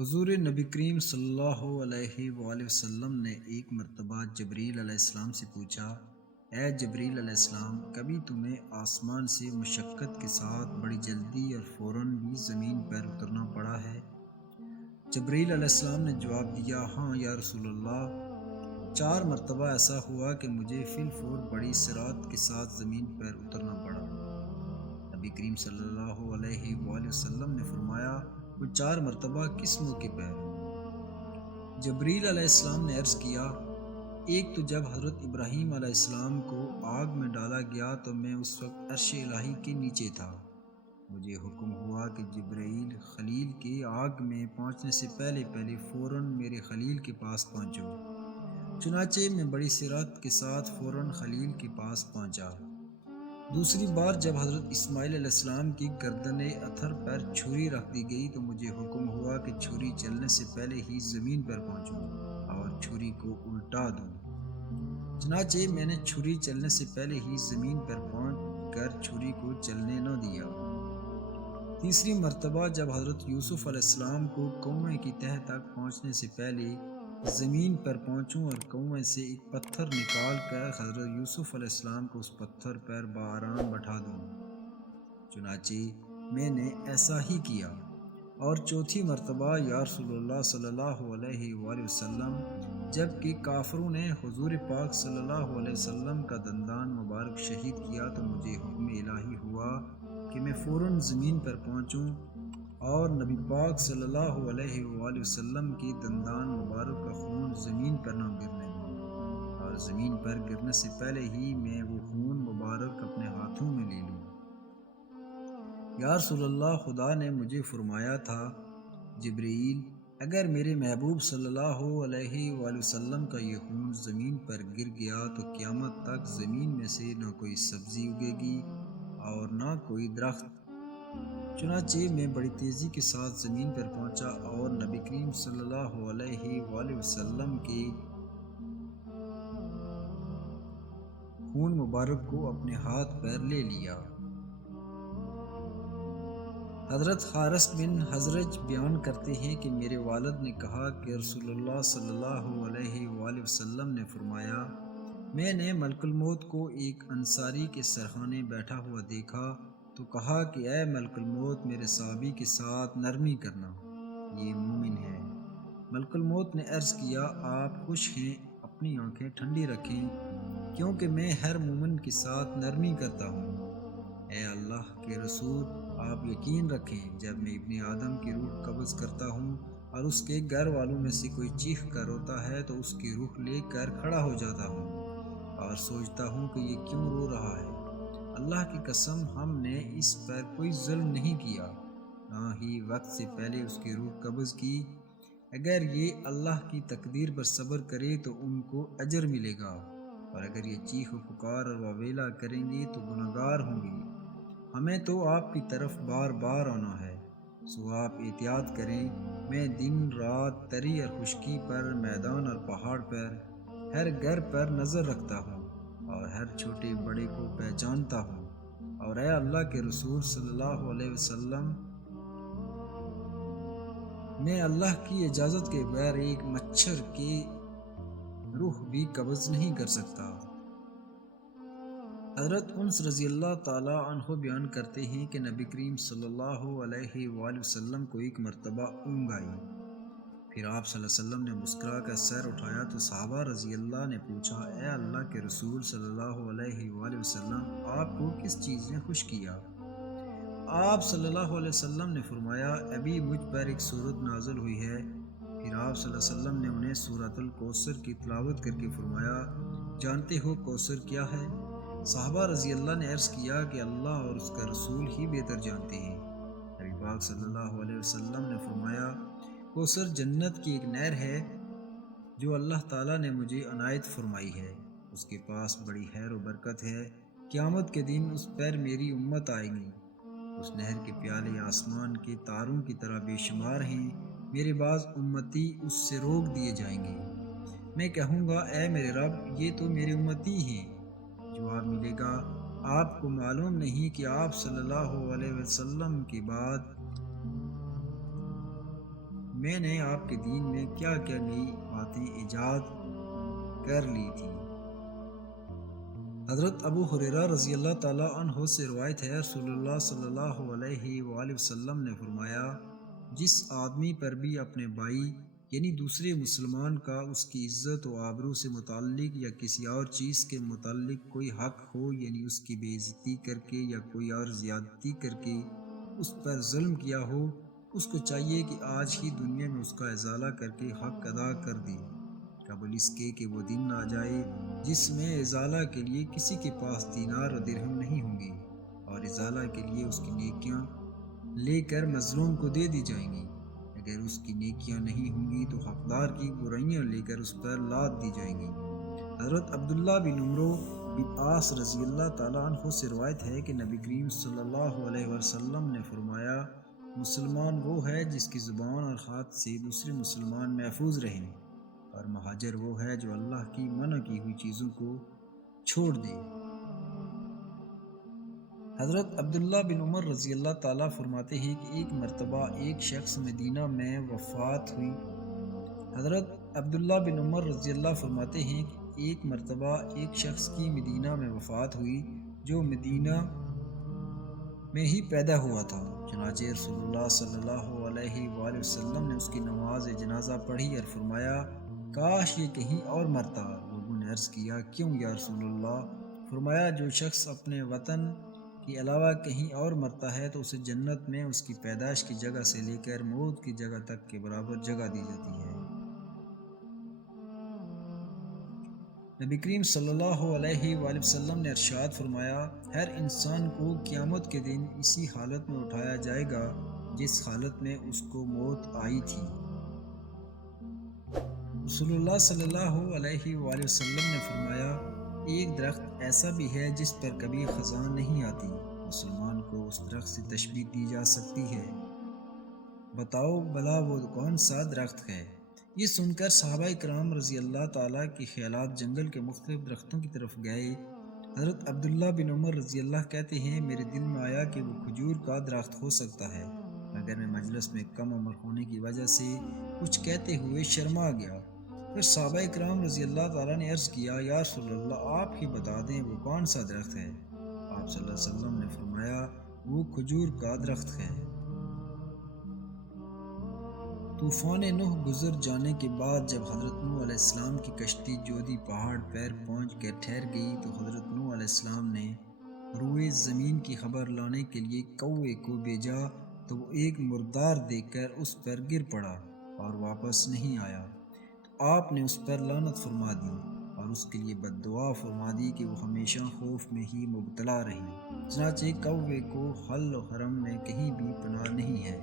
حضور نبی کریم صلی اللہ علیہ وآلہ وسلم نے ایک مرتبہ جبریل علیہ السلام سے پوچھا، اے جبریل علیہ السلام، کبھی تمہیں آسمان سے مشقت کے ساتھ بڑی جلدی اور فوراً بھی زمین پر اترنا پڑا ہے؟ جبریل علیہ السلام نے جواب دیا، ہاں یا رسول اللہ، 4 مرتبہ ایسا ہوا کہ مجھے فی الفور بڑی سرعت کے ساتھ زمین پر اترنا پڑا۔ نبی کریم صلی اللہ علیہ وآلہ وسلم نے فرمایا، وہ 4 مرتبہ کس موقع پر؟ جبریل علیہ السلام نے عرض کیا، ایک تو جب حضرت ابراہیم علیہ السلام کو آگ میں ڈالا گیا تو میں اس وقت عرش الہی کے نیچے تھا۔ مجھے حکم ہوا کہ جبرائیل خلیل کے آگ میں پہنچنے سے پہلے فوراً میرے خلیل کے پاس پہنچو۔ چنانچہ میں بڑی سرعت کے ساتھ فوراً خلیل کے پاس پہنچا۔ دوسری بار جب حضرت اسماعیل علیہ السلام کی گردن اتھر پر چھری رکھ دی گئی تو مجھے حکم ہوا کہ چھری چلنے سے پہلے ہی زمین پر پہنچوں اور چھری کو الٹا دوں۔ چنانچہ میں نے چھری چلنے سے پہلے ہی زمین پر پہنچ کر چھری کو چلنے نہ دیا۔ تیسری مرتبہ جب حضرت یوسف علیہ السلام کو کنویں کی تہہ تک پہنچنے سے پہلے زمین پر پہنچوں اور کنویں سے ایک پتھر نکال کر حضرت یوسف علیہ السلام کو اس پتھر پر بآرام بٹھا دوں۔ چنانچہ میں نے ایسا ہی کیا۔ اور چوتھی مرتبہ یا رسول اللہ صلی اللہ علیہ وآلہ وسلم، جب کہ کافروں نے حضور پاک صلی اللہ علیہ وسلم کا دندان مبارک شہید کیا تو مجھے حکم الہی ہوا کہ میں فوراً زمین پر پہنچوں اور نبی پاک صلی اللہ علیہ وآلہ وسلم کے دندان مبارک کا خون زمین پر نہ گرنے دوں، اور زمین پر گرنے سے پہلے ہی میں وہ خون مبارک اپنے ہاتھوں میں لے لوں۔ یا رسول اللہ، خدا نے مجھے فرمایا تھا، جبرائیل، اگر میرے محبوب صلی اللہ علیہ وآلہ وسلم کا یہ خون زمین پر گر گیا تو قیامت تک زمین میں سے نہ کوئی سبزی اگے گی اور نہ کوئی درخت۔ چنانچہ میں بڑی تیزی کے ساتھ زمین پر پہنچا اور نبی کریم صلی اللہ علیہ وآلہ وسلم کے خون مبارک کو اپنے ہاتھ پر لے لیا۔ حضرت حارث بن حضرج بیان کرتے ہیں کہ میرے والد نے کہا کہ رسول اللہ صلی اللہ علیہ وآلہ وسلم نے فرمایا، میں نے ملک الموت کو ایک انصاری کے سرخانے بیٹھا ہوا دیکھا تو کہا کہ اے ملک الموت، میرے صحابی کے ساتھ نرمی کرنا، یہ مومن ہے۔ ملک الموت نے عرض کیا، آپ خوش ہیں، اپنی آنکھیں ٹھنڈی رکھیں، کیونکہ میں ہر مومن کے ساتھ نرمی کرتا ہوں۔ اے اللہ کے رسول، آپ یقین رکھیں، جب میں ابن آدم کی روح قبض کرتا ہوں اور اس کے گھر والوں میں سے کوئی چیخ کر روتا ہے تو اس کی روح لے کر کھڑا ہو جاتا ہوں اور سوچتا ہوں کہ یہ کیوں رو رہا ہے۔ اللہ کی قسم، ہم نے اس پر کوئی ظلم نہیں کیا، نہ ہی وقت سے پہلے اس کی روح قبض کی۔ اگر یہ اللہ کی تقدیر پر صبر کرے تو ان کو اجر ملے گا، اور اگر یہ چیخ و پکار اور واویلا کریں گے تو گناہگار ہوں گے۔ ہمیں تو آپ کی طرف بار بار آنا ہے، سو آپ احتیاط کریں۔ میں دن رات، تری اور خشکی پر، میدان اور پہاڑ پر، ہر گھر پر نظر رکھتا ہوں اور ہر چھوٹے بڑے کو پہچانتا ہوں۔ اور اے اللہ کے رسول صلی اللہ علیہ وسلم، میں اللہ کی اجازت کے بغیر ایک مچھر کی روح بھی قبض نہیں کر سکتا۔ حضرت انس رضی اللہ تعالیٰ عنہ بیان کرتے ہیں کہ نبی کریم صلی اللہ علیہ وآلہ وسلم کو ایک مرتبہ اونگ آئی، پھر آپ صلی اللہ علیہ وسلم نے مسکرا کر سر اٹھایا تو صحابہ رضی اللہ نے پوچھا، اے اللہ کے رسول صلی اللہ علیہ وآلہ وسلم، آپ کو کس چیز نے خوش کیا؟ آپ صلی اللہ علیہ وسلم نے فرمایا، ابھی مجھ پر ایک سورت نازل ہوئی ہے۔ پھر آپ صلی اللہ علیہ وسلم نے انہیں سورۃ الکوثر کی تلاوت کر کے فرمایا، جانتے ہو کوثر کیا ہے؟ صحابہ رضی اللہ نے عرض کیا کہ اللہ اور اس کا رسول ہی بہتر جانتے ہیں۔ نبی پاک صلی اللہ علیہ وسلم نے فرمایا، کوثر جنت کی ایک نہر ہے جو اللہ تعالیٰ نے مجھے عنایت فرمائی ہے، اس کے پاس بڑی خیر و برکت ہے، قیامت کے دن اس پر میری امت آئے گی، اس نہر کے پیالے آسمان کے تاروں کی طرح بے شمار ہیں، میرے بعض امتی اس سے روک دیے جائیں گے، میں کہوں گا، اے میرے رب، یہ تو میرے امتی ہیں۔ جواب ملے گا، آپ کو معلوم نہیں کہ آپ صلی اللہ علیہ وسلم کے بعد میں نے آپ کے دین میں کیا کیا نئی باتیں ایجاد کر لی تھیں۔ حضرت ابو ہریرہ رضی اللہ تعالیٰ عنہ سے روایت ہے، رسول اللہ صلی اللہ علیہ وآلہ وسلم نے فرمایا، جس آدمی پر بھی اپنے بھائی یعنی دوسرے مسلمان کا اس کی عزت و آبرو سے متعلق یا کسی اور چیز کے متعلق کوئی حق ہو، یعنی اس کی بے عزتی کر کے یا کوئی اور زیادتی کر کے اس پر ظلم کیا ہو، اس کو چاہیے کہ آج ہی دنیا میں اس کا ازالہ کر کے حق ادا کر دے، قبل اس کے کہ وہ دن آ جائے جس میں ازالہ کے لیے کسی کے پاس دینار و درہم نہیں ہوں گے، اور ازالہ کے لیے اس کی نیکیاں لے کر مظلوم کو دے دی جائیں گی۔ اگر اس کی نیکیاں نہیں ہوں گی تو حقدار کی برائیاں لے کر اس پر لاد دی جائیں گی۔ حضرت عبداللہ بن عمرو بن عاص رضی اللہ تعالیٰ عنہ سے روایت ہے کہ نبی کریم صلی اللہ علیہ وسلم نے فرمایا، مسلمان وہ ہے جس کی زبان اور ہاتھ سے دوسرے مسلمان محفوظ رہیں، اور مہاجر وہ ہے جو اللہ کی منع کی ہوئی چیزوں کو چھوڑ دے۔ حضرت عبداللہ بن عمر رضی اللہ تعالیٰ فرماتے ہیں کہ ایک مرتبہ ایک شخص مدینہ میں وفات ہوئی۔ حضرت عبداللہ بن عمر رضی اللہ فرماتے ہیں کہ ایک مرتبہ ایک شخص کی مدینہ میں وفات ہوئی جو مدینہ میں ہی پیدا ہوا تھا۔ چنانچہ رسول اللہ صلی اللہ علیہ وآلہ وسلم نے اس کی نماز جنازہ پڑھی اور فرمایا، کاش یہ کہیں اور مرتا۔ لوگوں نے عرض کیا، کیوں یا رسول اللہ؟ فرمایا، جو شخص اپنے وطن کے علاوہ کہیں اور مرتا ہے تو اسے جنت میں اس کی پیدائش کی جگہ سے لے کر موت کی جگہ تک کے برابر جگہ دی جاتی ہے۔ نبی کریم صلی اللہ علیہ وآلہ وسلم نے ارشاد فرمایا، ہر انسان کو قیامت کے دن اسی حالت میں اٹھایا جائے گا جس حالت میں اس کو موت آئی تھی۔ رسول اللہ صلی اللہ علیہ وآلہ وسلم نے فرمایا، ایک درخت ایسا بھی ہے جس پر کبھی خزاں نہیں آتی، مسلمان کو اس درخت سے تشبیہ دی جا سکتی ہے، بتاؤ بھلا وہ کون سا درخت ہے؟ یہ سن کر صحابہ کرام رضی اللہ تعالیٰ کے خیالات جنگل کے مختلف درختوں کی طرف گئے۔ حضرت عبداللہ بن عمر رضی اللہ کہتے ہیں، میرے دل میں آیا کہ وہ کھجور کا درخت ہو سکتا ہے، مگر میں مجلس میں کم عمر ہونے کی وجہ سے کچھ کہتے ہوئے شرما گیا۔ پھر صحابہ کرام رضی اللہ تعالیٰ نے عرض کیا، یا رسول اللہ آپ ہی بتا دیں وہ کون سا درخت ہے؟ آپ صلی اللہ علیہ وسلم نے فرمایا، وہ کھجور کا درخت ہے۔ طوفان نوح گزر جانے کے بعد جب حضرت نوح علیہ السلام کی کشتی جودی پہاڑ پر پہنچ کر ٹھہر گئی تو حضرت نوح علیہ السلام نے روئے زمین کی خبر لانے کے لیے کوے کو بھیجا تو وہ ایک مردار دیکھ کر اس پر گر پڑا اور واپس نہیں آیا، تو آپ نے اس پر لعنت فرما دی اور اس کے لیے بد دعا فرما دی کہ وہ ہمیشہ خوف میں ہی مبتلا رہی۔ چنانچہ کوے کو حل و حرم میں کہیں بھی پناہ نہیں ہے۔